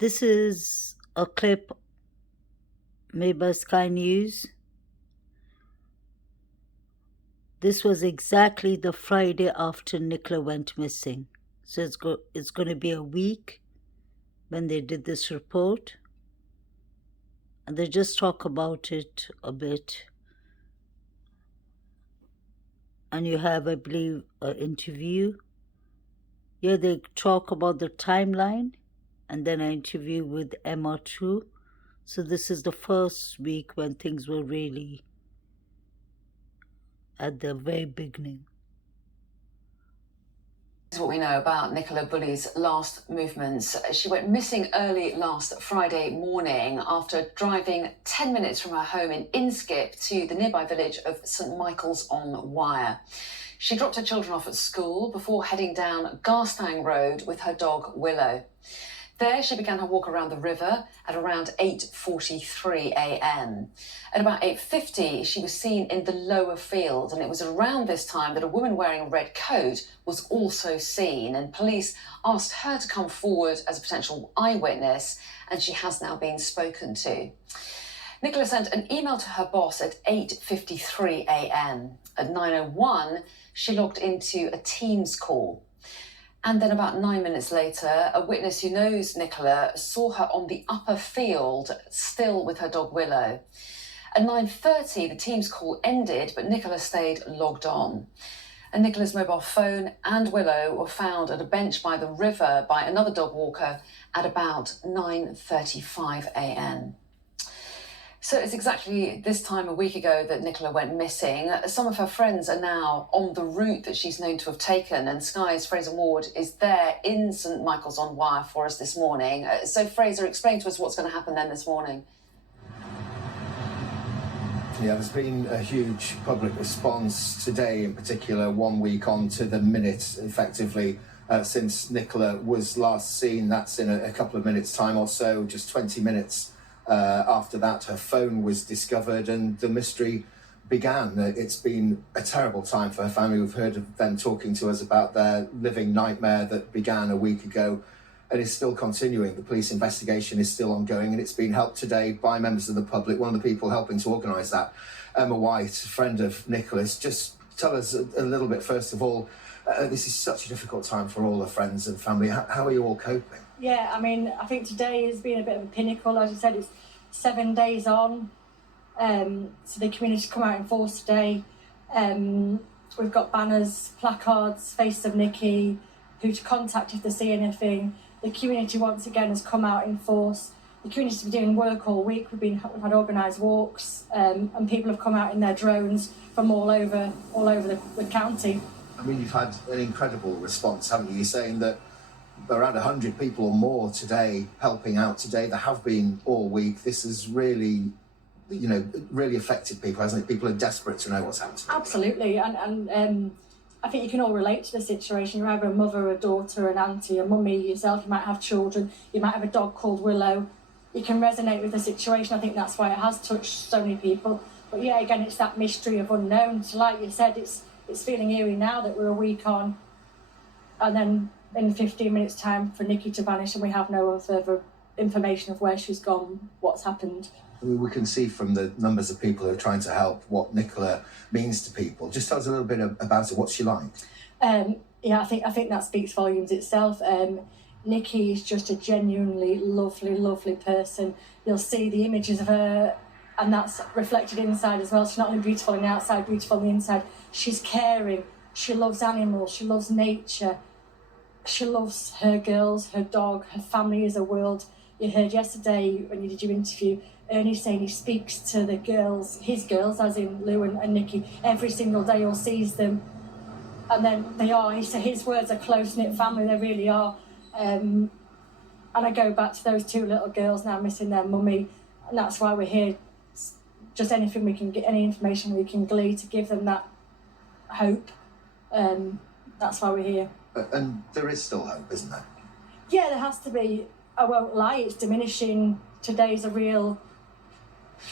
This is a clip made by Sky News. This was exactly the Friday after Nicola went missing. So it's going to be a week when they did this report. And they just talk about it a bit. And you have, I believe, an interview. Yeah, they talk about the timeline and then an interview with Emma too. So this is the first week when things were really at the very beginning. This is what we know about Nicola Bulley's last movements. She went missing early last Friday morning after driving 10 minutes from her home in Inskip to the nearby village of St Michael's on Wyre. She dropped her children off at school before heading down Garstang Road with her dog Willow. There, she began her walk around the river at around 8:43 a.m. At about 8:50, she was seen in the lower field, and it was around this time that a woman wearing a red coat was also seen, and police asked her to come forward as a potential eyewitness, and she has now been spoken to. Nicola sent an email to her boss at 8:53 a.m. At 9:01, she logged into a Teams call. And then about 9 minutes later, a witness who knows Nicola saw her on the upper field, still with her dog Willow. At 9:30, the Teams call ended, but Nicola stayed logged on. And Nicola's mobile phone and Willow were found at a bench by the river by another dog walker at about 9:35 a.m. So it's exactly this time a week ago that Nicola went missing. Some of her friends are now on the route that she's known to have taken, and Sky's Fraser Ward is there in St Michael's on Wyre for us this morning. So Fraser, explain to us what's going to happen then this morning. Yeah, there's been a huge public response today, in particular, 1 week on to the minute, effectively, since Nicola was last seen. That's in a couple of minutes' time or so, just 20 minutes after that. Her phone was discovered and the mystery began. It's been a terrible time for her family. We've heard of them talking to us about their living nightmare that began a week ago and is still continuing. The police investigation is still ongoing, and it's been helped today by members of the public. One of the people helping to organise that, Emma White, friend of Nicola's. Just tell us a little bit, first of all, this is such a difficult time for all the friends and family. How are you all coping? Yeah, I mean, I think today has been a bit of a pinnacle. As you said, it's 7 days on. So the community come out in force today. We've got banners, placards, faces of Nikki, who to contact if they see anything. The community once again has come out in force. The community's been doing work all week. We've had organised walks, and people have come out in their drones from all over the county. I mean, you've had an incredible response, haven't you? You're saying that around 100 people or more today helping out today. There have been all week. This has really, really affected people, hasn't it? People are desperate to know what's happening. Absolutely, and I think you can all relate to the situation. You're either a mother, a daughter, an auntie, a mummy yourself. You might have children. You might have a dog called Willow. You can resonate with the situation. I think that's why it has touched so many people. But yeah, again, it's that mystery of unknown. So like you said, it's feeling eerie now that we're a week on, and then in 15 minutes' time for Nikki to vanish, and we have no further information of where she's gone, what's happened. We can see from the numbers of people who are trying to help what Nicola means to people. Just tell us a little bit about her. What's she like? Yeah, I think that speaks volumes itself. Nikki is just a genuinely lovely person. You'll see the images of her, and that's reflected inside as well. She's not only beautiful on the outside, beautiful on the inside. She's caring. She loves animals. She loves nature. She loves her girls, her dog, her family as a world. You heard yesterday when you did your interview, Ernie saying he speaks to the girls, his girls, as in Lou and Nikki, every single day or sees them. And then they are, his words are close-knit family, they really are. And I go back to those two little girls now missing their mummy, and that's why we're here. Just anything we can get, any information we can glean to give them that hope. That's why we're here. And there is still hope, isn't there? Yeah, there has to be. I won't lie, it's diminishing. Today's a real...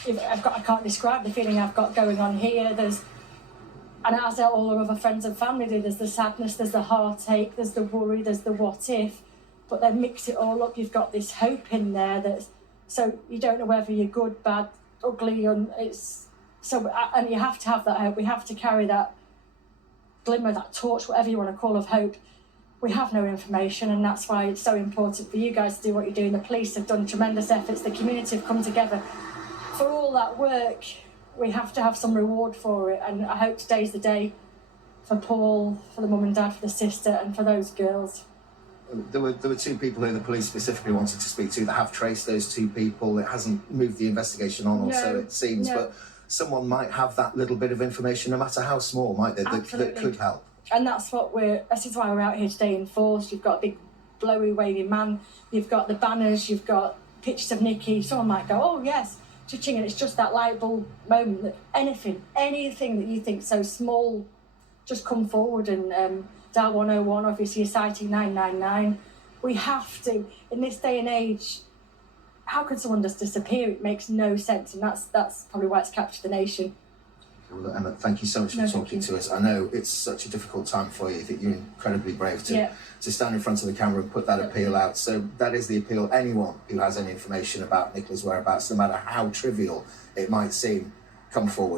I can't describe the feeling I've got going on here. And as all our other friends and family do, there's the sadness, there's the heartache, there's the worry, there's the what if. but then mix it all up. You've got this hope in there so you don't know whether you're good, bad, ugly, and and you have to have that hope. We have to carry that glimmer, that torch, whatever you want to call, of hope. We have no information, and that's why it's so important for you guys to do what you're doing. The police have done tremendous efforts. The community have come together. For all that work, we have to have some reward for it, and I hope today's the day for Paul, for the mum and dad, for the sister, and for those girls. There were two people who the police specifically wanted to speak to that have traced those two people. It hasn't moved the investigation on, or so it seems, but someone might have that little bit of information, no matter how small, might they, that could help. And this is why we're out here today in force. You've got a big blowy waving man, you've got the banners, you've got pictures of Nikki. Someone might go, oh yes, cha-ching, and it's just that light bulb moment that anything that you think so small, just come forward. And dial 101, obviously you're citing 999. We have to, in this day and age, how could someone just disappear? It makes no sense, and that's probably why it's captured the nation. Well, Emma, thank you so much for talking to us. I know it's such a difficult time for you. I think you're incredibly brave to stand in front of the camera and put that appeal out. So that is the appeal. Anyone who has any information about Nicola's whereabouts, no matter how trivial it might seem, come forward.